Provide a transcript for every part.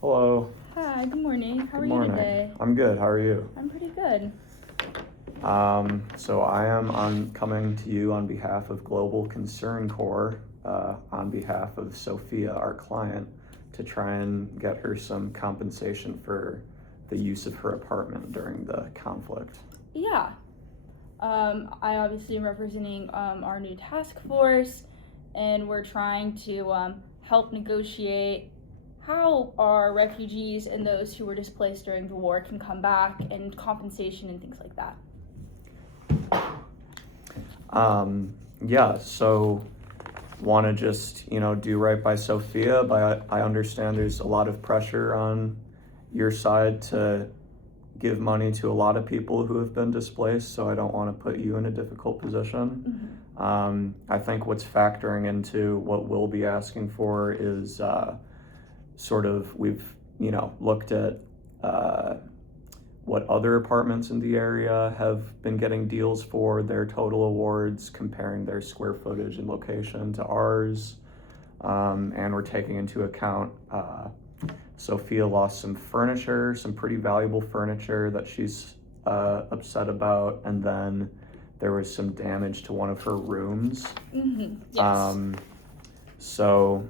Hello. Hi, good morning. How Good are you morning. today? I'm good. How are you? I'm pretty good. So I am coming to you on behalf of Global Concern Corps, on behalf of Sophia, our client, to try and get her some compensation for the use of her apartment during the conflict. Yeah. I obviously am representing our new task force, and we're trying to help negotiate how our refugees and those who were displaced during the war can come back, and compensation and things like that. So want to just, do right by Sophia, but I understand there's a lot of pressure on your side to give money to a lot of people who have been displaced, so I don't want to put you in a difficult position. I think what's factoring into what we'll be asking for is we've looked at what other apartments in the area have been getting deals for their total awards, comparing their square footage and location to ours, and we're taking into account Sophia lost some furniture, some pretty valuable furniture that she's upset about, and then there was some damage to one of her rooms. Yes. So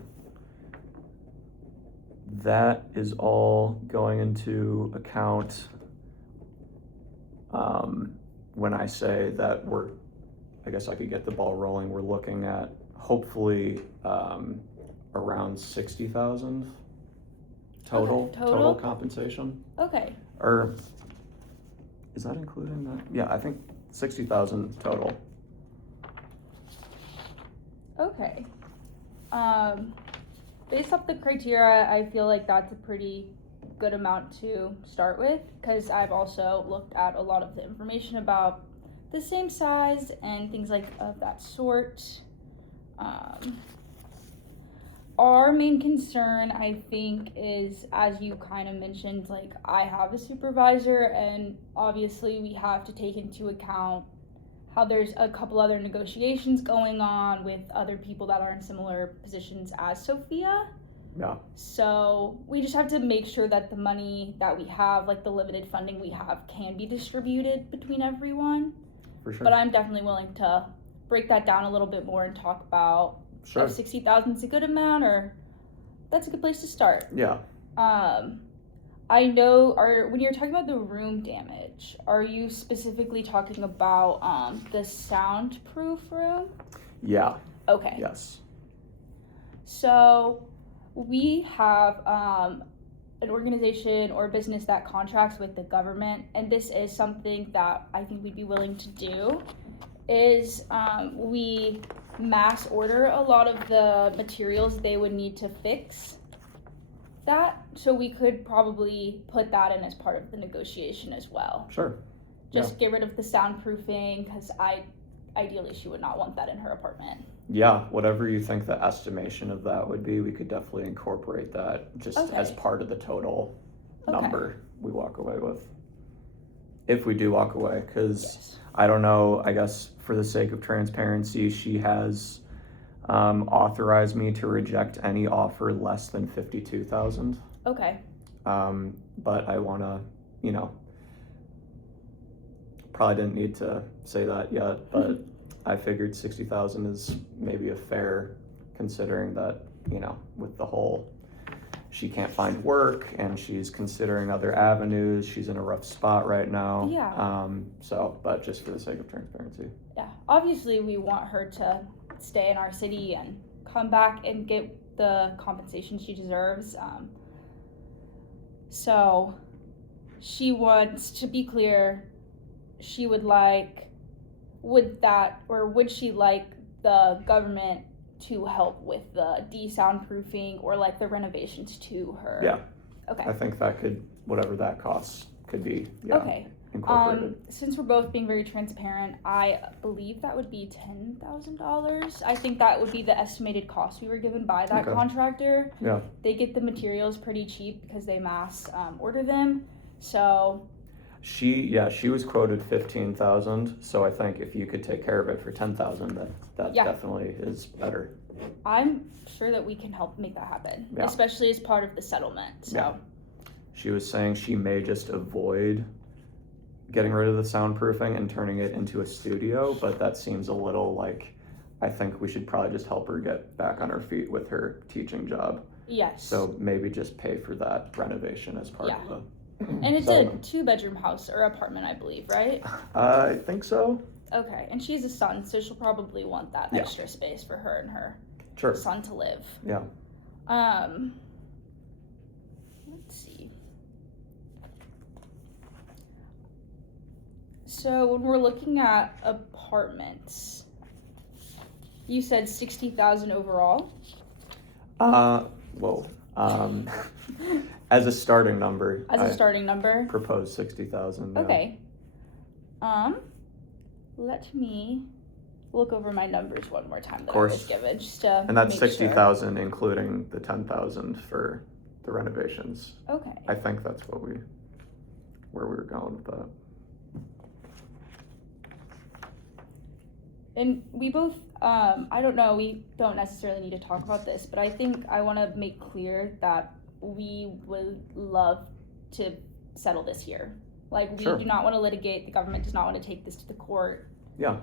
that is all going into account when I say that I guess I could get the ball rolling. We're looking at hopefully around 60,000 total compensation. Okay. Or is that including that? Yeah, I think 60,000 total. Okay. Based off the criteria, I feel like that's a pretty good amount to start with, because I've also looked at a lot of the information about the same size and things like of that sort. Our main concern, I think, is, as you kind of mentioned, like, I have a supervisor, and obviously we have to take into account how there's a couple other negotiations going on with other people that are in similar positions as Sophia. Yeah. So we just have to make sure that the money that we have, like the limited funding we have, can be distributed between everyone. For sure. But I'm definitely willing to break that down a little bit more and talk about if 60,000 is a good amount, or that's a good place to start. Yeah. I know, when you're talking about the room damage, are you specifically talking about the soundproof room? Yeah. Okay. Yes. So we have an organization or business that contracts with the government, and this is something that I think we'd be willing to do, is we mass order a lot of the materials they would need to fix that, so we could probably put that in as part of the negotiation as well. Sure. Just get rid of the soundproofing, because ideally she would not want that in her apartment. Yeah, whatever you think the estimation of that would be, we could definitely incorporate that just as part of the total number we walk away with. If we do walk away, because I don't know, I guess for the sake of transparency, she has authorized me to reject any offer less than 52,000. Okay. But I want to, probably didn't need to say that yet, but I figured 60,000 is maybe a fair, considering that, with the whole, she can't find work and she's considering other avenues. She's in a rough spot right now. Yeah. But just for the sake of transparency. Yeah. Obviously, we want her to stay in our city and come back and get the compensation she deserves. So she wants to be clear. She would she like the government to help with the de-soundproofing or like the renovations to her? Yeah. Okay. I think that whatever that costs could be. Yeah, okay. Incorporated. Since we're both being very transparent, I believe that would be $10,000. I think that would be the estimated cost we were given by that contractor. Yeah. They get the materials pretty cheap because they mass order them. So she was quoted 15,000. So I think if you could take care of it for 10,000, that definitely is better. I'm sure that we can help make that happen, Yeah. especially as part of the settlement. So. Yeah. She was saying she may just avoid getting rid of the soundproofing and turning it into a studio, but that seems a little like, I think we should probably just help her get back on her feet with her teaching job. Yes. So maybe just pay for that renovation as part of the And it's settlement. a 2-bedroom house or apartment, I believe, right? I think so. Okay, and she has a son, so she'll probably want that Yeah. extra space for her and her Sure. son to live. Yeah. Let's see. So when we're looking at apartments, you said 60,000 overall? Whoa. As a starting number. As a starting number? Proposed 60,000. Yeah. Okay. Let me look over my numbers one more time that I was given, just to And that's make 60,000 including the 10,000 for the renovations. Okay. I think that's where we were going with that. And we both, I don't know, we don't necessarily need to talk about this, but I think I want to make clear that we would love to settle this here. Like, we do not want to litigate. The government does not want to take this to the court. Yeah.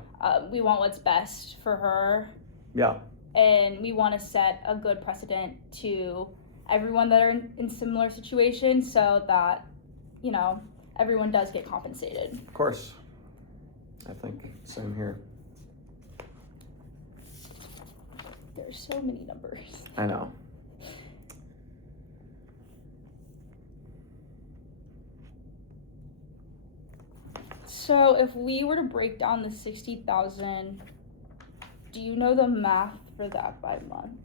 We want what's best for her. Yeah. And we want to set a good precedent to everyone that are in similar situations so that, you know, everyone does get compensated. Of course. I think same here. There's so many numbers. I know. So if we were to break down the 60,000, do you know the math for that by month?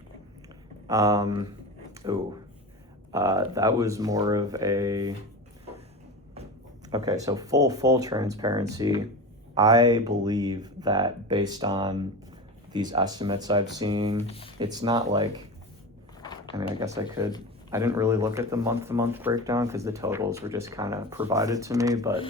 That was more of a, okay, so full transparency. I believe that based on these estimates I've seen, it's not like, I mean, I guess I didn't really look at the month-to-month breakdown because the totals were just kind of provided to me, but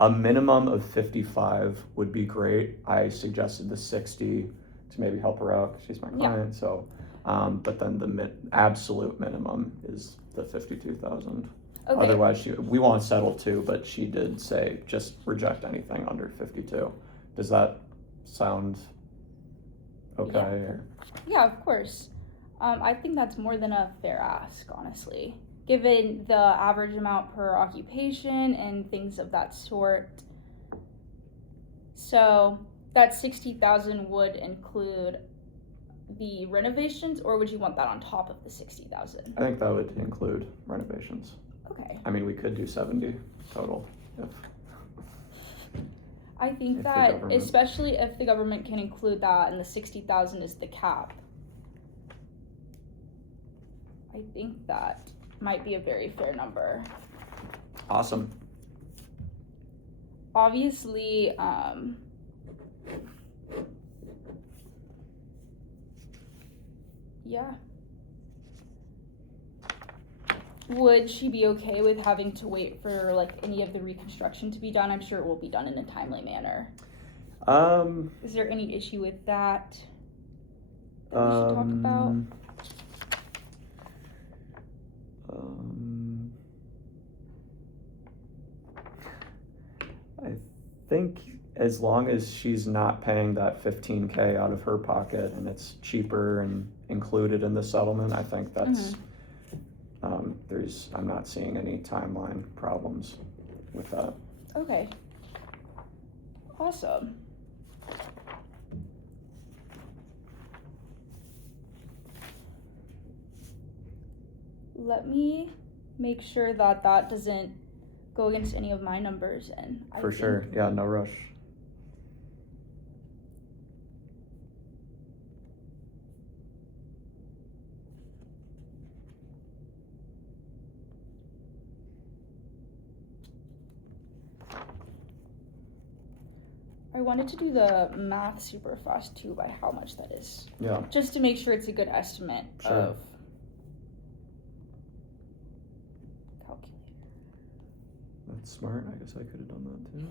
a minimum of 55 would be great. I suggested the 60 to maybe help her out because she's my client, so, but then the absolute minimum is the 52,000. Okay. Otherwise, we want to settle too, but she did say just reject anything under 52. Does that sound okay? Or? Yeah, of course. I think that's more than a fair ask, honestly, given the average amount per occupation and things of that sort. So that 60,000 would include the renovations, or would you want that on top of the 60,000? I think that would include renovations. Okay. I mean, we could do 70 total if. I think that, especially if the government can include that and the 60,000 is the cap, I think that might be a very fair number. Awesome. Obviously, yeah. Would she be okay with having to wait for like any of the reconstruction to be done? I'm sure it will be done in a timely manner. Is there any issue with that we should talk about? I think as long as she's not paying that $15,000 out of her pocket and it's cheaper and included in the settlement, I think that's, I'm not seeing any timeline problems with that. Okay. Awesome. Let me make sure that that doesn't go against any of my numbers. And For sure. Yeah, no rush. I wanted to do the math super fast too by how much that is. Yeah. Just to make sure it's a good estimate of calculator. That's smart. I guess I could have done that too.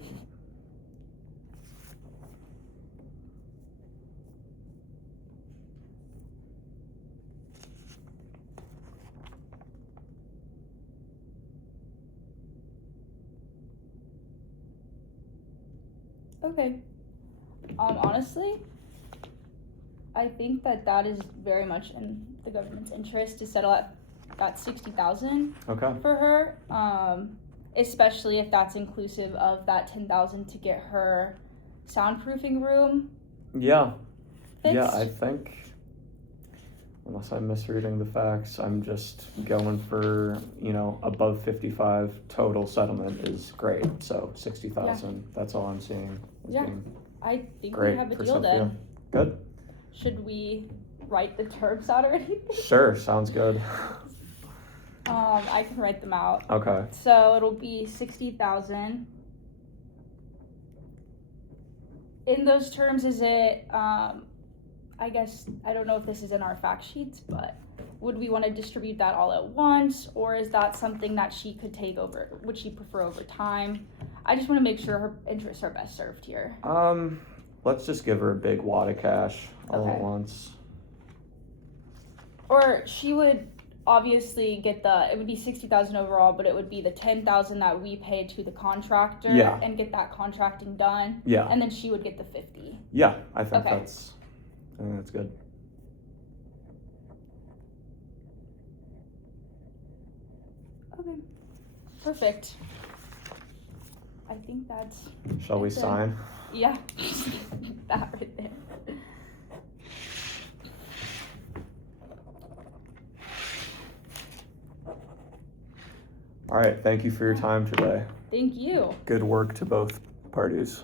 Okay. Honestly, I think that is very much in the government's interest to settle at that 60,000 Okay. for her. Especially if that's inclusive of that 10,000 to get her soundproofing room Yeah. fixed. Yeah, I think, unless I'm misreading the facts, I'm just going for, above 55 total settlement is great. So 60,000, that's all I'm seeing. Yeah. I think Great we have a for deal Sophia. then. Good. Should we write the terms out or anything? Sure, sounds good. I can write them out. Okay. So it'll be 60,000. In those terms, is it? I guess I don't know if this is in our fact sheets, but would we want to distribute that all at once, or is that something that she could take over? Would she prefer over time? I just want to make sure her interests are best served here. Let's just give her a big wad of cash all at Okay. once. Or she would obviously get it would be 60,000 overall, but it would be the 10,000 that we pay to the contractor Yeah. and get that contracting done. Yeah. And then she would get the 50. Yeah, I think Okay. that's good. Okay. Perfect. I think that's Shall we That's it. sign? yeah. That right there. All right, thank you for your time today. Thank you. Good work to both parties.